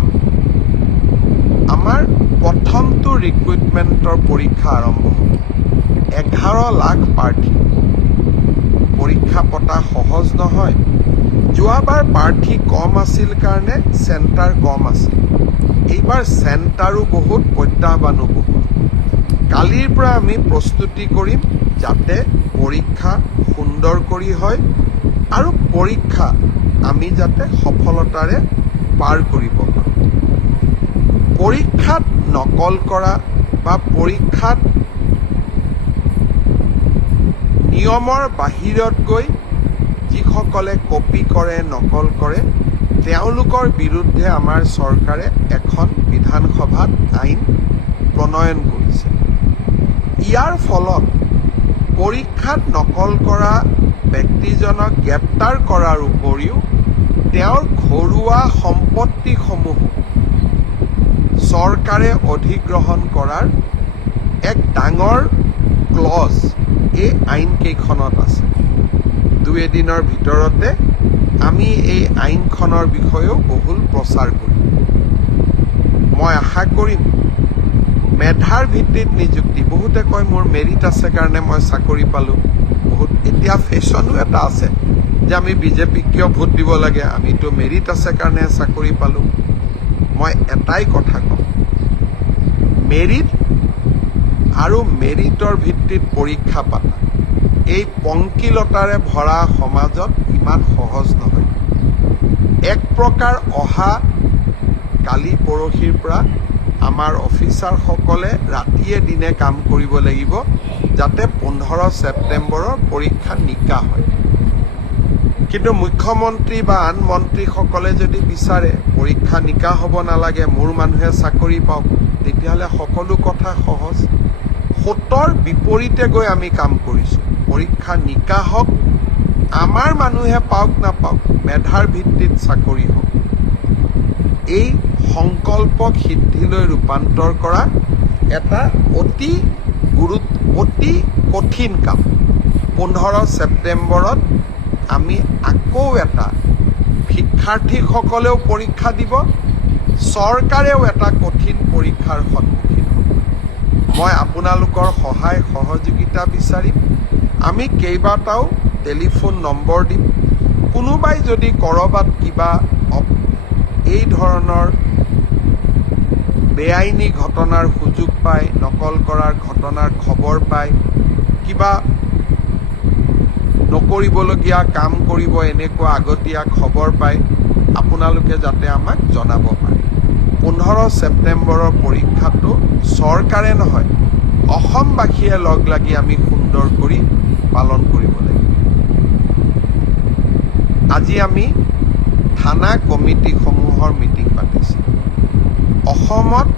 দিনত আমাৰ প্ৰথমটো ৰিক্ৰুইটমেণ্টৰ পৰীক্ষা আৰম্ভ হ'ব। 11 লাখ প্ৰাৰ্থী। পৰীক্ষা পতা সহজ নহয়। যোৱাবাৰ প্ৰাৰ্থী কম আছিল কাৰণে চেণ্টাৰ কম আছিল। এইবাৰ চেণ্টাৰো বহুত, প্ৰত্যাহ্বানো বহুত। কালিৰ পৰা আমি প্ৰস্তুতি কৰিম যাতে পৰীক্ষা সুন্দৰ কৰি হয় আৰু পৰীক্ষা আমি যাতে সফলতাৰে পাৰ কৰিব পাৰোঁ। পৰীক্ষাত নকল কৰা বা পৰীক্ষাত নিয়মৰ বাহিৰত গৈ যিসকলে কপি কৰে, নকল কৰে, তেওঁলোকৰ বিৰুদ্ধে আমাৰ চৰকাৰে এখন বিধানসভাত আইন প্ৰণয়ন কৰিছে। ইয়াৰ ফলত পৰীক্ষাত নকল কৰা ব্যক্তিজনক গ্ৰেপ্তাৰ কৰাৰ উপৰিও তেওঁৰ ঘৰুৱা সম্পত্তিসমূহ চৰকাৰে অধিগ্ৰহণ কৰাৰ এক ডাঙৰ ক্লজ এই আইনকেইখনত আছে। 2-এদিনৰ ভিতৰতে আমি এই আইনখনৰ বিষয়েও বহুল প্ৰচাৰ কৰিম। মই আশা কৰিম মেধাৰ ভিত্তিত নিযুক্তি। বহুতে কয় মোৰ মেৰিট আছে কাৰণে মই চাকৰি পালোঁ। এতিয়া ফেশ্বনো এটা আছে যে আমি বিজেপিক কিয় ভোট দিব লাগে, আমিতো মেৰিট আছে কাৰণে চাকৰি পালোঁ। মই এটাই কথা কওঁ, মেৰিট আৰু মেৰিটৰ ভিত্তিত পৰীক্ষা পাতা এই পংকিলতাৰে ভৰা সমাজত ইমান সহজ নহয়। এক প্ৰকাৰ অহা কালি পৰহিৰ পৰা আমাৰ অফিচাৰসকলে ৰাতিয়ে দিনে কাম কৰিব লাগিব যাতে 15 ছেপ্টেম্বৰৰ পৰীক্ষা নিকা হয়। কিন্তু মুখ্যমন্ত্ৰী বা আন মন্ত্ৰীসকলে যদি বিচাৰে পৰীক্ষা নিকা হ'ব নালাগে, মোৰ মানুহে চাকৰি পাওক, তেতিয়াহ'লে সকলো কথা সহজ। 7ৰ বিপৰীতে গৈ আমি কাম কৰিছোঁ। পৰীক্ষা নিকা হওক, আমাৰ মানুহে পাওক নাপাওক, মেধাৰ ভিত্তিত চাকৰি হওক। এই সংকল্পক সিদ্ধিলৈ ৰূপান্তৰ কৰা এটা অতি কঠিন কাম। 15 ছেপ্টেম্বৰত আমি আকৌ এটা শিক্ষাৰ্থীসকলেও পৰীক্ষা দিব, চৰকাৰেও এটা কঠিন পৰীক্ষাৰ সন্মুখীন হ'ব। মই আপোনালোকৰ সহায় সহযোগিতা বিচাৰিম। আমি কেইবাটাও টেলিফোন নম্বৰ দিম। কোনোবাই যদি ক'ৰবাত কিবা এই ধৰণৰ বেআইনী ঘটনাৰ সুযোগ পায়, নকল কৰাৰ ঘটনাৰ খবৰ পায়, কিবা নকৰিবলগীয়া কাম কৰিব এনেকুৱা আগতীয়া খবৰ পায়, আপোনালোকে যাতে আমাক জনাব পাৰে। 15 ছেপ্টেম্বৰৰ পৰীক্ষাটো চৰকাৰে নহয়, অসমবাসীয়ে লগ লাগি আমি সুন্দৰ কৰি পালন কৰিব লাগিব। আজি আমি থানা কমিটিসমূহৰ মিটিং পাতিছোঁ। অসমত